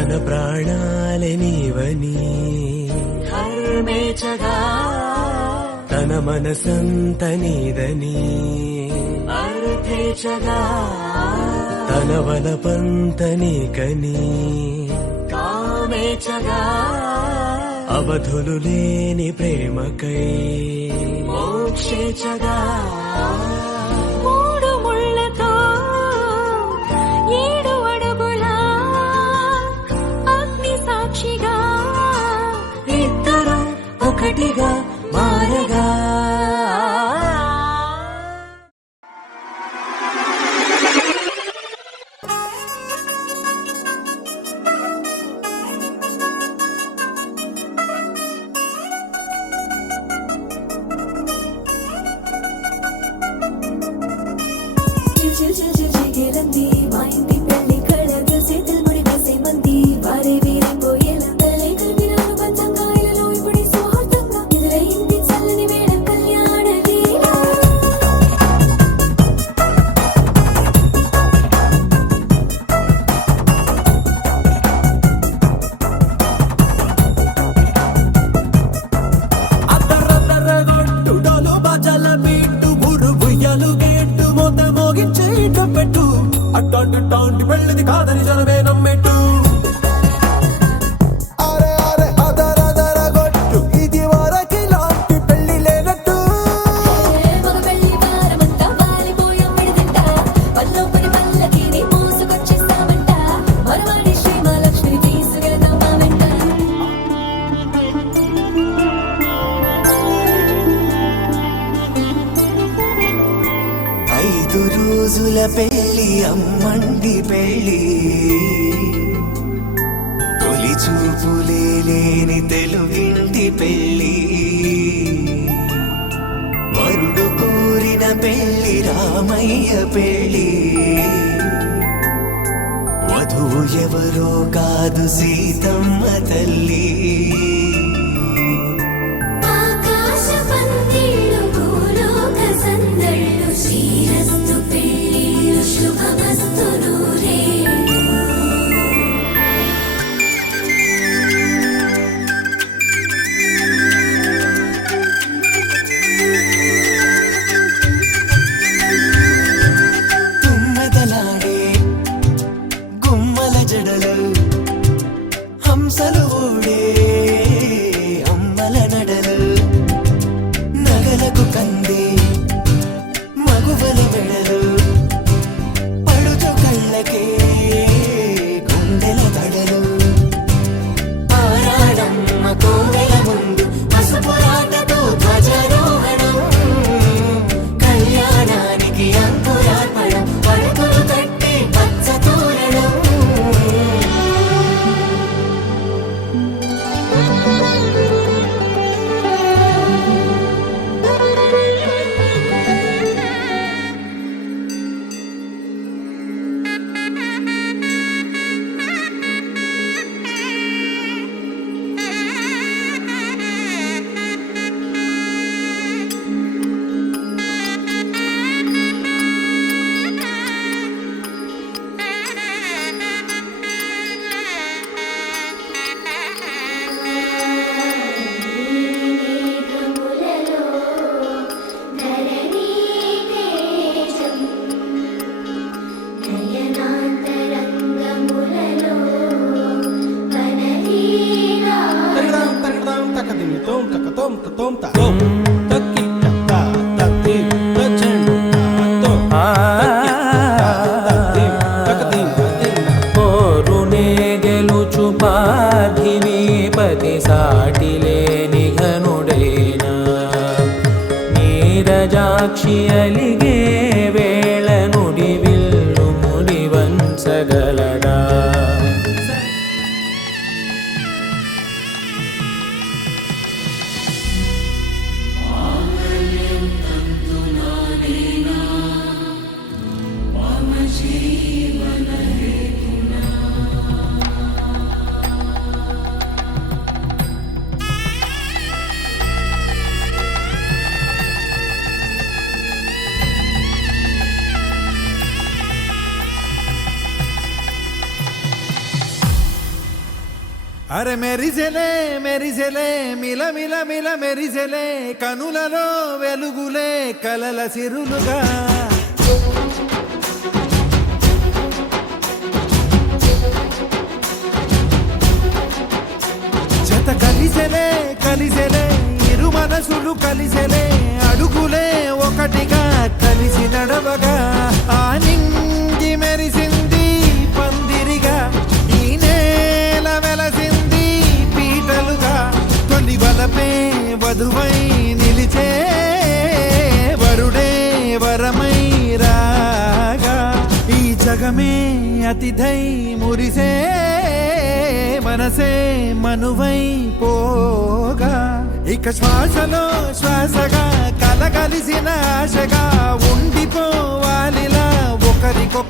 తన ప్రాణాలే నీవని ధర్మేచగా తన మనసంత నీదని అర్థేచగా తన వలపంత నీకని కామేచగా అవధులు లేని ప్రేమకై మోక్షేచగా మూడు ముళ్ళతో 7 అడుగుల అగ్ని సాక్షిగా ఇద్దరు ఒకటిగా మారగా చిగిలంది మా ఇంటి పెళ్లి కళగా చేతులు ముడి వేసే మంది వారే వీరిపోయేలందలే కలిపిన పంచంగాయలలో ఇప్పుడు సౌహార్దంగా ఎదురైంది చల్లని వేళ కళ్యాణ లీల అద్దరద్దరగొట్టు డోలు బాజాల బీటు ఊరు బుయ్యలు గేట్టు మోత మోగించే పెట్టు అట్టాంటి టాంటి పెళ్ళిది కాదని జనమే నమ్మెట్టు అరే అరే అదరదరగొట్టు ఇది వరకి లాంటి పెళ్లి లేనట్టు మగ పెళ్లి వారమంతా వాలిపోయాం విడిదింట పల్లోపని పల్లకిని మోసుకొచ్చేస్తామంట మరవాడి శ్రీమహాలక్ష్మిని తీసుకెళ్దాం మా వెంట 5 రోజుల పెళ్లి అమ్మండి పెళ్లి తొలి చూపులే లేని తెలుగింటి పెళ్లి వరుడు కోరిన పెళ్లి రామయ్య పెళ్లి వధువు ఎవరో కాదు సీతమ్మ తల్లి ఆకాశ పందిళ్ళు భూలోక సందళ్ళు శ్రీరస్తు పెళ్ళిళ్ళు శుభమస్తు నూరేళ్ళు తుమ్మెదలాడే గుమ్మల జడలు హంసలు ఊడే అమ్మల నడలు నగలకు కంది మగువల మెడలు పడుచు కళ్ళకే గుండెల తడలు ఆరాడమ్మ కోవెల ముందు పసుపురాటతో ధ్వజారోహణం కళ్యాణానికి అంకురార్పణం పడుకులు కట్టి పచ్చ తోరణం మేఘములలో ధరణీ తేజం నయనాంతరంగములలో వనవీరా కోరునే గెలుచు పార్థివీపతి సాటిలేని ఘనుడైనా నీరజాక్షి అలిగే వేళ నుడి విల్లు ముడి వంచగలడా అరే మెరిసెలే మెరిసెలే మిల మిల మిల మెరిసెలే కనులలో వెలుగులే కలల సిరులుగా జత కలిసెలే కలిసెలే ఇరు మనసులు కలిసెలే అడుగులే ఒకటిగా కలిసి నడవగా ఆ నింగి మెరిసింది పందిరిగా ఈ నేల వెలసింది పీటలుగా తొలి వలపే వధువై నిలిచే వరుడే వరమై రాగా ఈ జగమే అతిథై మురిసే మనసే మనువై పోగా ఇక శ్వాసలో శ్వాసగా కలగలిసిన ఆశగా ఉండిపోవాలిలా ఒకరికొక